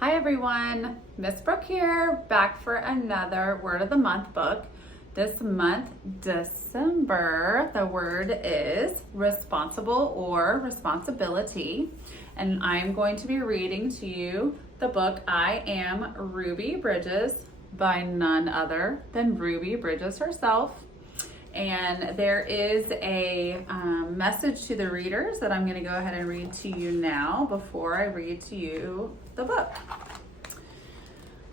Hi everyone, Miss Brooke here, back for another Word of the Month book. This month, December, the word is responsible or responsibility. And I'm going to be reading to you the book I Am Ruby Bridges by none other than Ruby Bridges herself. And there is a message to the readers that I'm going to go ahead and read to you now before I read to you the book.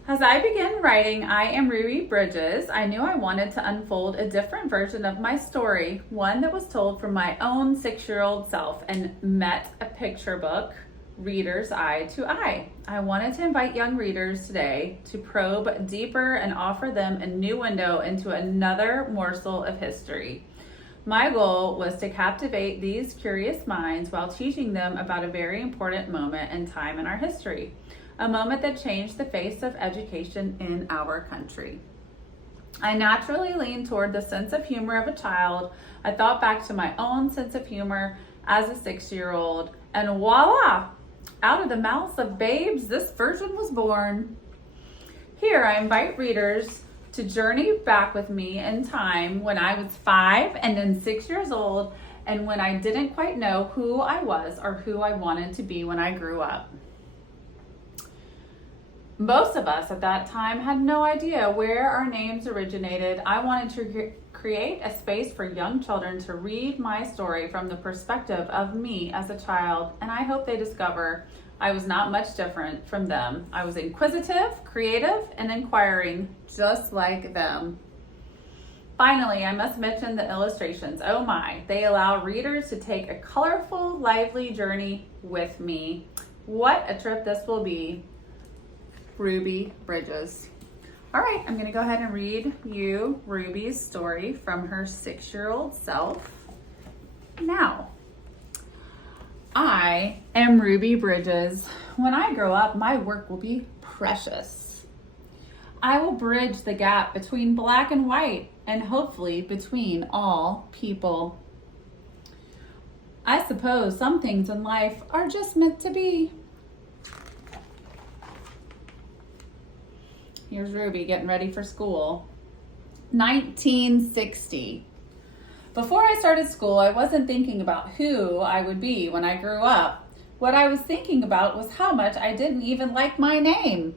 As I began writing I Am Ruby Bridges, I knew I wanted to unfold a different version of my story, one that was told from my own 6-year-old self and met a picture book reader's eye to eye. I wanted to invite young readers today to probe deeper and offer them a new window into another morsel of history. My goal was to captivate these curious minds while teaching them about a very important moment in time in our history, a moment that changed the face of education in our country. I naturally leaned toward the sense of humor of a child. I thought back to my own sense of humor as a 6-year-old, and voila! Out of the mouths of babes, this version was born. Here, I invite readers to journey back with me in time when I was 5 and then 6 years old, and when I didn't quite know who I was or who I wanted to be when I grew up. Most of us at that time had no idea where our names originated. I wanted to create a space for young children to read my story from the perspective of me as a child, and I hope they discover I was not much different from them. I was inquisitive, creative, and inquiring, just like them. Finally, I must mention the illustrations. Oh my, they allow readers to take a colorful, lively journey with me. What a trip this will be. Ruby Bridges. All right, I'm going to go ahead and read you Ruby's story from her 6-year-old self. Now, I am Ruby Bridges. When I grow up, my work will be precious. I will bridge the gap between black and white and hopefully between all people. I suppose some things in life are just meant to be. Here's Ruby getting ready for school. 1960. Before I started school, I wasn't thinking about who I would be when I grew up. What I was thinking about was how much I didn't even like my name.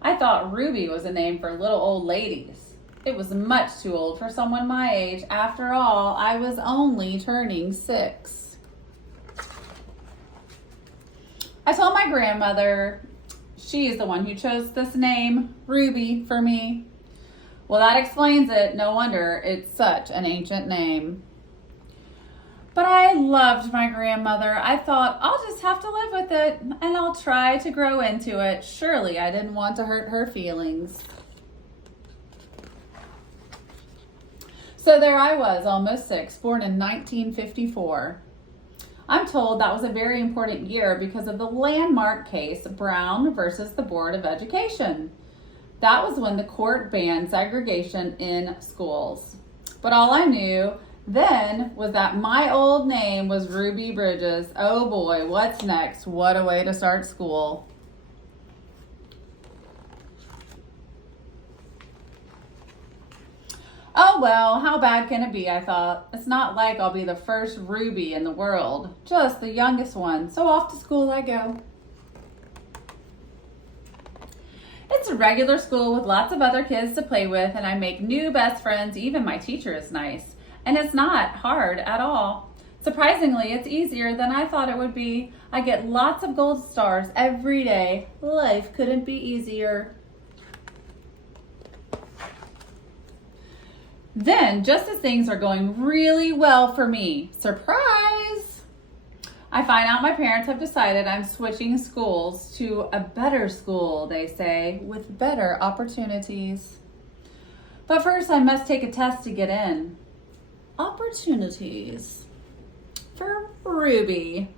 I thought Ruby was a name for little old ladies. It was much too old for someone my age. After all, I was only turning 6. I told my grandmother. She is the one who chose this name, Ruby, for me. Well, that explains it. No wonder it's such an ancient name. But I loved my grandmother. I thought, I'll just have to live with it, and I'll try to grow into it. Surely I didn't want to hurt her feelings. So there I was, almost 6, born in 1954. I'm told that was a very important year because of the landmark case Brown versus the Board of Education. That was when the court banned segregation in schools. But all I knew then was that my old name was Ruby Bridges. Oh boy, what's next? What a way to start school. Oh well, how bad can it be, I thought. It's not like I'll be the first Ruby in the world, just the youngest one, so off to school I go. It's a regular school with lots of other kids to play with, and I make new best friends. Even my teacher is nice, and it's not hard at all. Surprisingly, it's easier than I thought it would be. I get lots of gold stars every day. Life couldn't be easier. Then, just as things are going really well for me, surprise! I find out my parents have decided I'm switching schools to a better school, they say, with better opportunities. But first I must take a test to get in. Opportunities for Ruby.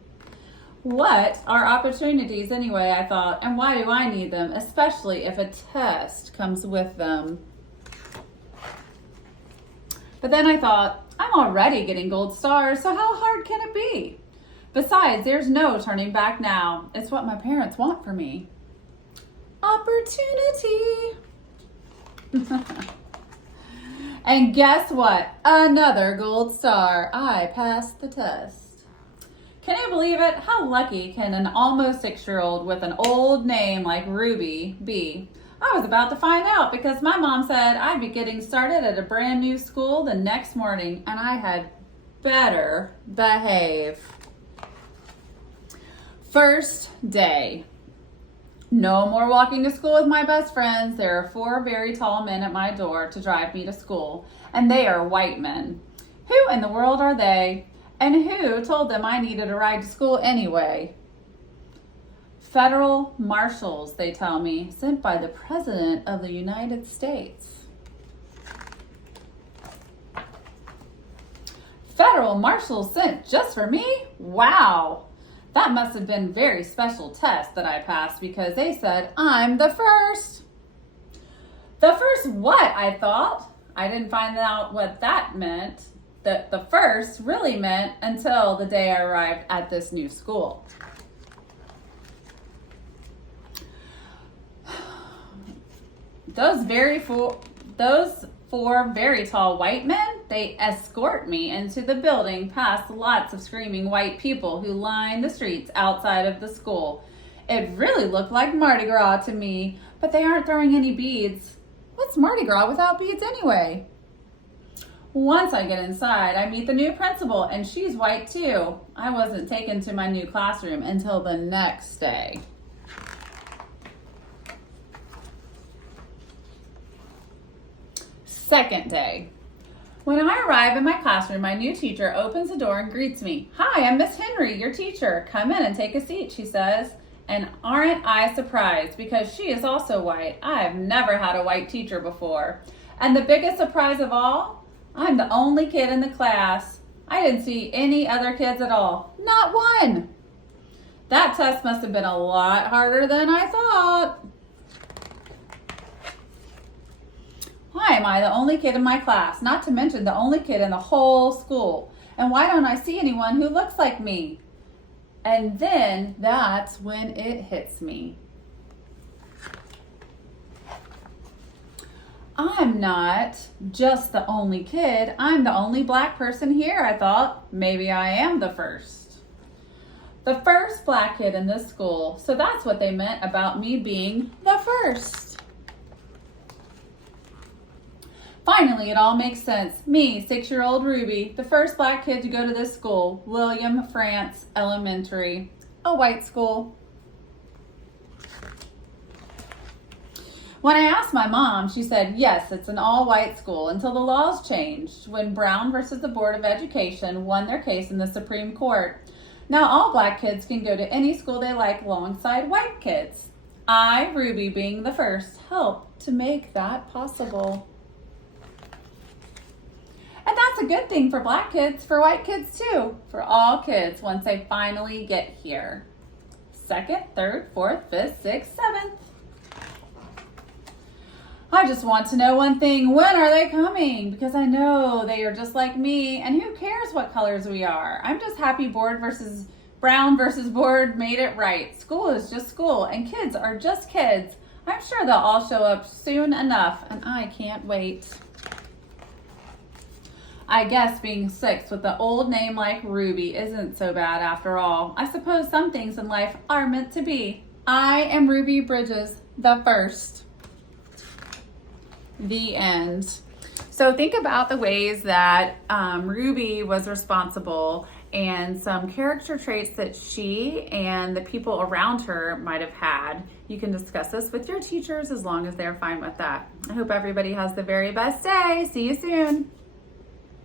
What are opportunities anyway, I thought, and why do I need them, especially if a test comes with them? But then I thought, I'm already getting gold stars, so how hard can it be? Besides, there's no turning back now. It's what my parents want for me. opportunity. And guess what? Another gold star. I passed the test. Can you believe it? How lucky can an almost 6-year-old with an old name like Ruby be? I was about to find out because my mom said I'd be getting started at a brand new school the next morning and I had better behave. First day. No more walking to school with my best friends. There are 4 very tall men at my door to drive me to school, and they are white men. Who in the world are they? And who told them I needed a ride to school anyway? Federal marshals, they tell me, sent by the President of the United States. Federal marshals sent just for me? Wow! That must have been a very special test that I passed because they said I'm the first. The first what, I thought. I didn't find out what that meant, that the first really meant until the day I arrived at this new school. Those 4 very tall white men, they escort me into the building past lots of screaming white people who line the streets outside of the school. It really looked like Mardi Gras to me, but they aren't throwing any beads. What's Mardi Gras without beads anyway? Once I get inside, I meet the new principal, and she's white too. I wasn't taken to my new classroom until the next day. Second day. When I arrive in my classroom, my new teacher opens the door and greets me. Hi, I'm Miss Henry, your teacher. Come in and take a seat, she says. And aren't I surprised because she is also white. I've never had a white teacher before. And the biggest surprise of all, I'm the only kid in the class. I didn't see any other kids at all. Not one. That test must have been a lot harder than I thought. Why am I the only kid in my class? Not to mention the only kid in the whole school. And why don't I see anyone who looks like me? And then that's when it hits me. I'm not just the only kid. I'm the only black person here, I thought. Maybe I am the first. The first black kid in this school. So that's what they meant about me being the first. Finally, it all makes sense. Me, 6-year-old Ruby, the first black kid to go to this school, William France Elementary, a white school. When I asked my mom, she said, yes, it's an all-white school until the laws changed when Brown versus the Board of Education won their case in the Supreme Court. Now all black kids can go to any school they like alongside white kids. I, Ruby, being the first, helped to make that possible. And that's a good thing for black kids, for white kids too, for all kids once they finally get here. 2nd, 3rd, 4th, 5th, 6th, 7th. I just want to know one thing. When are they coming? Because I know they are just like me, and who cares what colors we are? I'm just happy Brown versus Board made it right. School is just school, and kids are just kids. I'm sure they'll all show up soon enough, and I can't wait. I guess being 6 with an old name like Ruby isn't so bad after all. I suppose some things in life are meant to be. I am Ruby Bridges, the first. The end. So think about the ways that Ruby was responsible and some character traits that she and the people around her might have had. You can discuss this with your teachers as long as they're fine with that. I hope everybody has the very best day. See you soon.